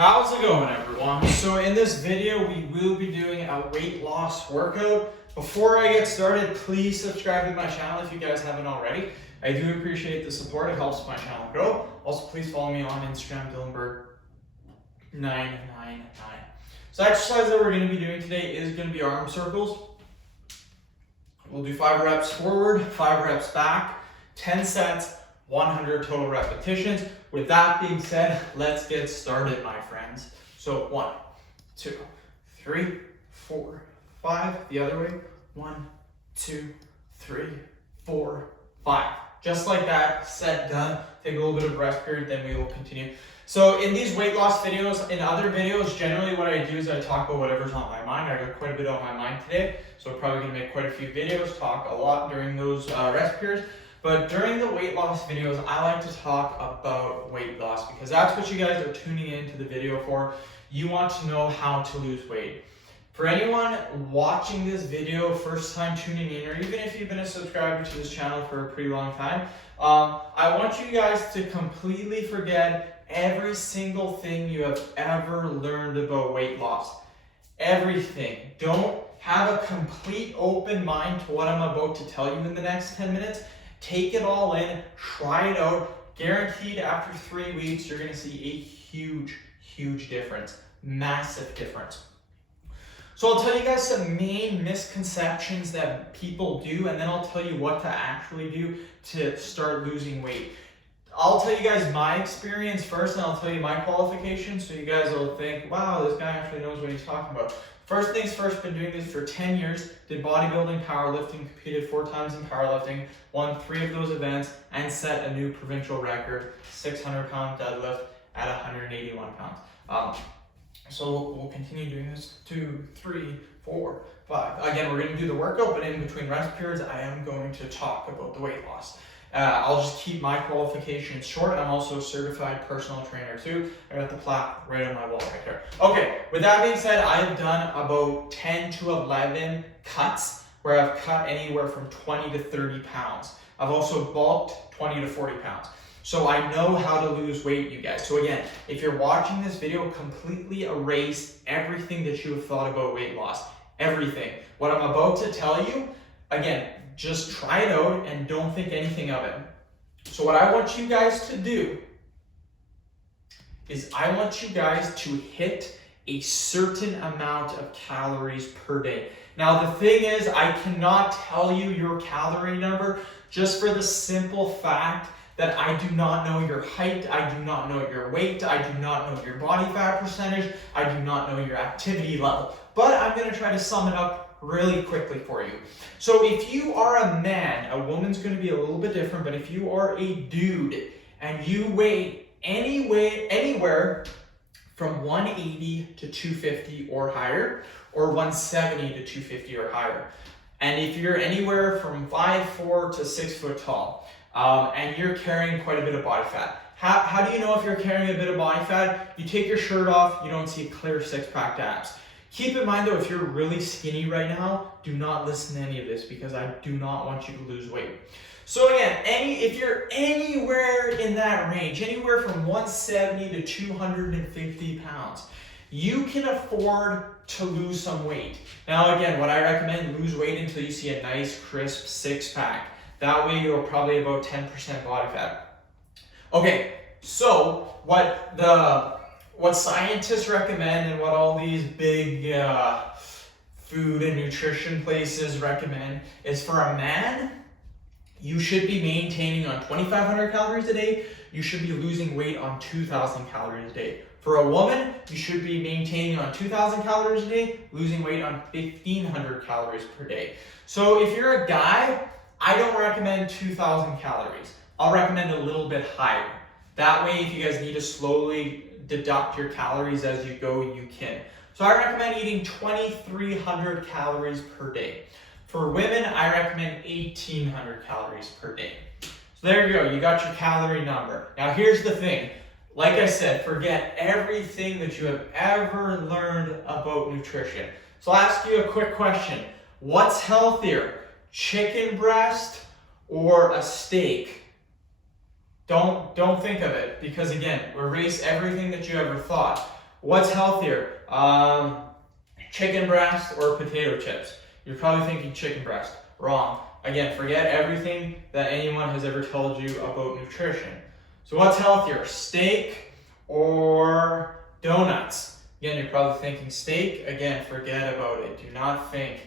How's it going, everyone? So in this video, we will be doing a weight loss workout. Before I get started, please subscribe to my channel if you guys haven't already. I do appreciate the support. It helps my channel grow. Also, please follow me on Instagram, DylanBurke999. So the exercise that we're going to be doing today is going to be arm circles. We'll do 5 reps forward, 5 reps back, 10 sets, 100 total repetitions. With that being said, let's get started, my friends. So 1, 2, 3, 4, 5. The other way. 1, 2, 3, 4, 5. Just like that, set, done. Take a little bit of rest period, then we will continue. So in these weight loss videos, in other videos, generally what I do is I talk about whatever's on my mind. I got quite a bit on my mind today, so I'm probably gonna make quite a few videos, talk a lot during those rest periods. But during the weight loss videos, I like to talk about weight loss because that's what you guys are tuning into the video for. You want to know how to lose weight. For anyone watching this video, first time tuning in, or even if you've been a subscriber to this channel for a pretty long time, I want you guys to completely forget every single thing you have ever learned about weight loss. Everything. Don't have a complete open mind to what I'm about to tell you in the next 10 minutes. Take it all in, try it out. Guaranteed after 3 weeks, you're gonna see a huge difference. Massive difference. So I'll tell you guys some main misconceptions that people do, and then I'll tell you what to actually do to start losing weight. I'll tell you guys my experience first, and I'll tell you my qualifications, so you guys will think, wow, this guy actually knows what he's talking about. First things first, been doing this for 10 years, did bodybuilding, powerlifting, competed 4 times in powerlifting, won 3 of those events, and set a new provincial record, 600-pound deadlift at 181 pounds. So we'll continue doing this, 2, 3, 4, 5. Again, we're gonna do the workout, but in between rest periods, I am going to talk about the weight loss. I'll just keep my qualifications short. I'm also a certified personal trainer too. I got the plaque right on my wall right here. Okay, with that being said, I've done about 10 to 11 cuts where I've cut anywhere from 20 to 30 pounds. I've also bulked 20 to 40 pounds. So I know how to lose weight, you guys. So again, if you're watching this video, completely erase everything that you have thought about weight loss. Everything. What I'm about to tell you, again, just try it out and don't think anything of it. So what I want you guys to do is I want you guys to hit a certain amount of calories per day. Now the thing is, I cannot tell you your calorie number just for the simple fact that I do not know your height, I do not know your weight, I do not know your body fat percentage, I do not know your activity level. But I'm gonna try to sum it up really quickly for you. So if you are a man, a woman's gonna be a little bit different, but if you are a dude and you weigh anywhere from 180 to 250 or higher, or 170 to 250 or higher, and if you're anywhere from 5'4" to 6 foot tall, and you're carrying quite a bit of body fat. How do you know if you're carrying a bit of body fat? You take your shirt off, you don't see a clear 6-pack abs. Keep in mind though, if you're really skinny right now, do not listen to any of this because I do not want you to lose weight. So again, if you're anywhere in that range, anywhere from 170 to 250 pounds, you can afford to lose some weight. Now again, what I recommend, lose weight until you see a nice crisp 6-pack. That way you're probably about 10% body fat. Okay, so what scientists recommend and what all these big food and nutrition places recommend is for a man, you should be maintaining on 2,500 calories a day. You should be losing weight on 2,000 calories a day. For a woman, you should be maintaining on 2,000 calories a day, losing weight on 1,500 calories per day. So if you're a guy, I don't recommend 2,000 calories. I'll recommend a little bit higher. That way, if you guys need to slowly deduct your calories as you go, you can. So I recommend eating 2,300 calories per day. For women, I recommend 1,800 calories per day. So there you go, you got your calorie number. Now here's the thing. Like I said, forget everything that you have ever learned about nutrition. So I'll ask you a quick question. What's healthier? Chicken breast or a steak? Don't think of it, because again, erase everything that you ever thought. What's healthier? Chicken breast or potato chips? You're probably thinking chicken breast. Wrong. Again, forget everything that anyone has ever told you about nutrition. So what's healthier? Steak or donuts? Again, you're probably thinking steak. Again, forget about it. Do not think.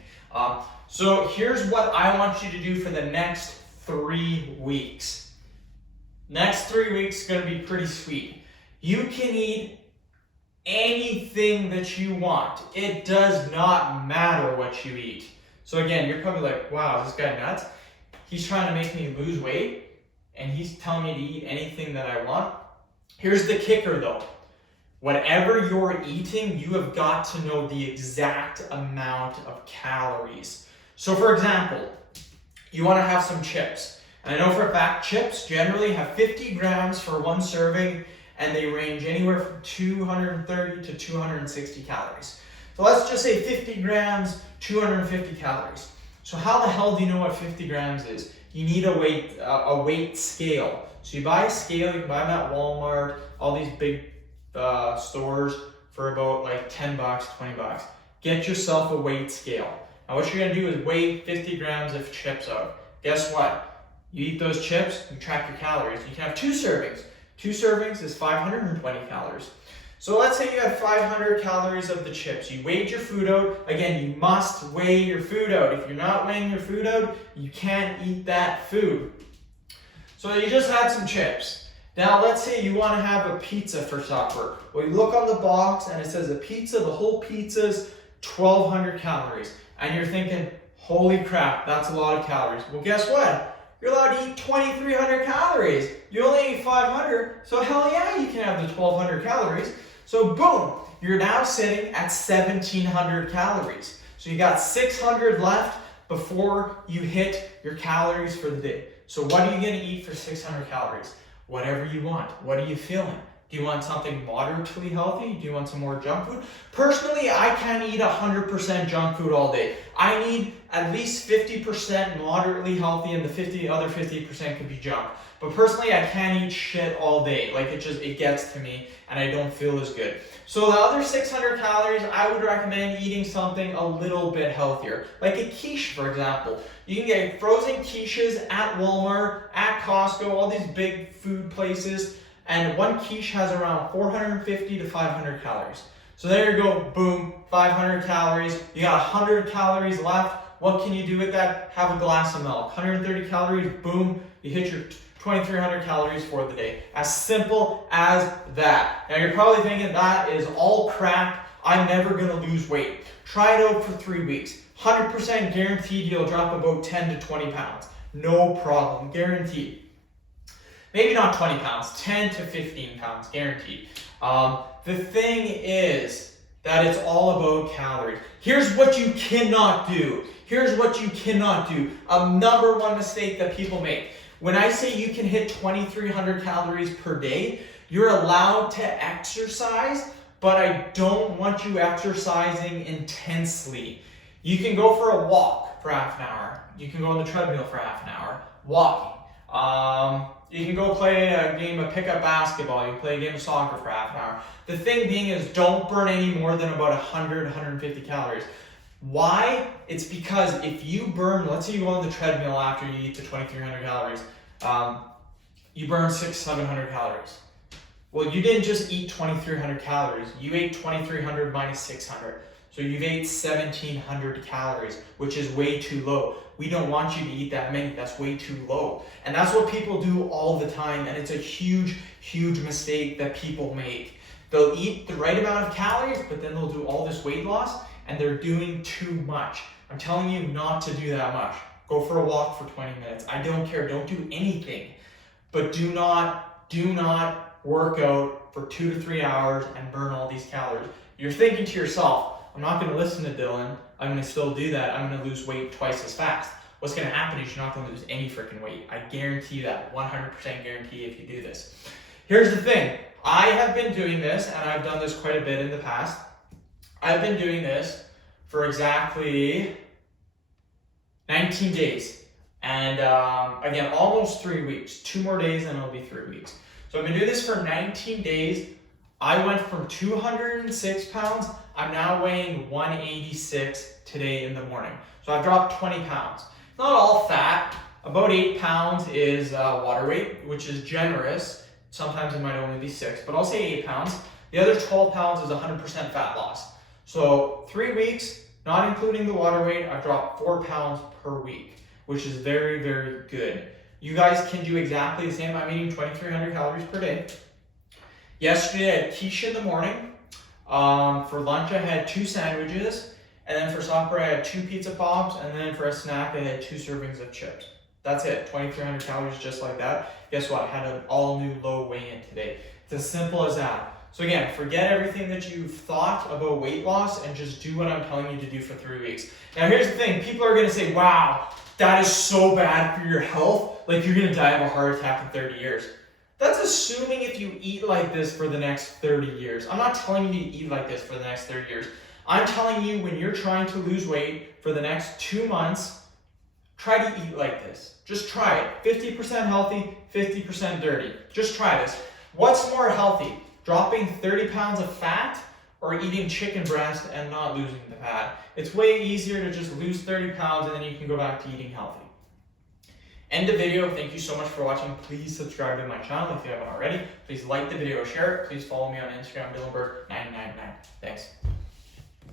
So here's what I want you to do for the next 3 weeks. Next 3 weeks is going to be pretty sweet. You can eat anything that you want. It does not matter what you eat. So again, you're probably like, wow, is this guy nuts? He's trying to make me lose weight and he's telling me to eat anything that I want. Here's the kicker though. Whatever you're eating, you have got to know the exact amount of calories. So for example, you want to have some chips. And I know for a fact, chips generally have 50 grams for one serving, and they range anywhere from 230 to 260 calories. So let's just say 50 grams, 250 calories. So how the hell do you know what 50 grams is? You need a weight scale. So you buy a scale, you can buy them at Walmart, all these big stores for about like 10 bucks, 20 bucks. Get yourself a weight scale. Now what you're gonna do is weigh 50 grams of chips out. Guess what? You eat those chips, you track your calories. You can have 2 servings. 2 servings is 520 calories. So let's say you had 500 calories of the chips. You weighed your food out. Again, you must weigh your food out. If you're not weighing your food out, you can't eat that food. So you just had some chips. Now let's say you want to have a pizza for supper. Well, you look on the box and it says a pizza, the whole pizza's 1,200 calories. And you're thinking, holy crap, that's a lot of calories. Well, guess what? You're allowed to eat 2,300 calories. You only ate 500, so hell yeah, you can have the 1,200 calories. So boom, you're now sitting at 1,700 calories. So you got 600 left before you hit your calories for the day. So what are you gonna eat for 600 calories? Whatever you want. What are you feeling? Do you want something moderately healthy? Do you want some more junk food? Personally, I can't eat 100% junk food all day. I need at least 50% moderately healthy, and the other 50% could be junk. But personally, I can't eat shit all day. Like it gets to me and I don't feel as good. So the other 600 calories, I would recommend eating something a little bit healthier. Like a quiche, for example. You can get frozen quiches at Walmart, at Costco, all these big food places. And one quiche has around 450 to 500 calories. So there you go, boom, 500 calories. You got 100 calories left. What can you do with that? Have a glass of milk. 130 calories, boom, you hit your 2,300 calories for the day. As simple as that. Now you're probably thinking that is all crap. I'm never gonna lose weight. Try it out for 3 weeks. 100% guaranteed you'll drop about 10 to 20 pounds. No problem, guaranteed. Maybe not 20 pounds, 10 to 15 pounds, guaranteed. The thing is that it's all about calories. Here's what you cannot do. Here's what you cannot do. A number one mistake that people make. When I say you can hit 2,300 calories per day, you're allowed to exercise, but I don't want you exercising intensely. You can go for a walk for half an hour. You can go on the treadmill for half an hour, walking. You can go play a game of pickup basketball. You can play a game of soccer for half an hour. The thing being is don't burn any more than about 100, 150 calories. Why? It's because if you burn, let's say you go on the treadmill after you eat the 2,300 calories, you burn 600, 700 calories. Well, you didn't just eat 2,300 calories. You ate 2,300 minus 600. So you've ate 1,700 calories, which is way too low. We don't want you to eat that many. That's way too low. And that's what people do all the time. And it's a huge, huge mistake that people make. They'll eat the right amount of calories, but then they'll do all this weight loss and they're doing too much. I'm telling you not to do that much. Go for a walk for 20 minutes. I don't care. Don't do anything. But do not work out for 2 to 3 hours and burn all these calories. You're thinking to yourself, I'm not going to listen to Dylan. I'm going to still do that. I'm going to lose weight twice as fast. What's going to happen is you're not going to lose any freaking weight. I guarantee you that. 100% guarantee if you do this. Here's the thing. I have been doing this, and I've done this quite a bit in the past. I've been doing this for exactly 19 days. And again, almost 3 weeks. 2 more days and it'll be 3 weeks. So I've been doing this for 19 days. I went from 206 pounds, I'm now weighing 186 today in the morning. So I've dropped 20 pounds. Not all fat, about 8 pounds is water weight, which is generous. Sometimes it might only be 6, but I'll say 8 pounds. The other 12 pounds is 100% fat loss. So 3 weeks, not including the water weight, I've dropped 4 pounds per week, which is very, very good. You guys can do exactly the same. I'm eating 2,300 calories per day. Yesterday I had quiche in the morning. For lunch I had 2 sandwiches. And then for supper I had 2 pizza pops. And then for a snack I had 2 servings of chips. That's it, 2,300 calories just like that. Guess what? I had an all new low weigh-in today. It's as simple as that. So again, forget everything that you've thought about weight loss and just do what I'm telling you to do for 3 weeks. Now here's the thing, people are gonna say, wow, that is so bad for your health, like you're gonna die of a heart attack in 30 years. That's assuming if you eat like this for the next 30 years. I'm not telling you to eat like this for the next 30 years. I'm telling you when you're trying to lose weight for the next 2 months, try to eat like this. Just try it. 50% healthy, 50% dirty. Just try this. What's more healthy? Dropping 30 pounds of fat or eating chicken breast and not losing the fat? It's way easier to just lose 30 pounds and then you can go back to eating healthy. End the video. Thank you so much for watching. Please subscribe to my channel if you haven't already. Please like the video, share it. Please follow me on Instagram, BillandBert999. Thanks.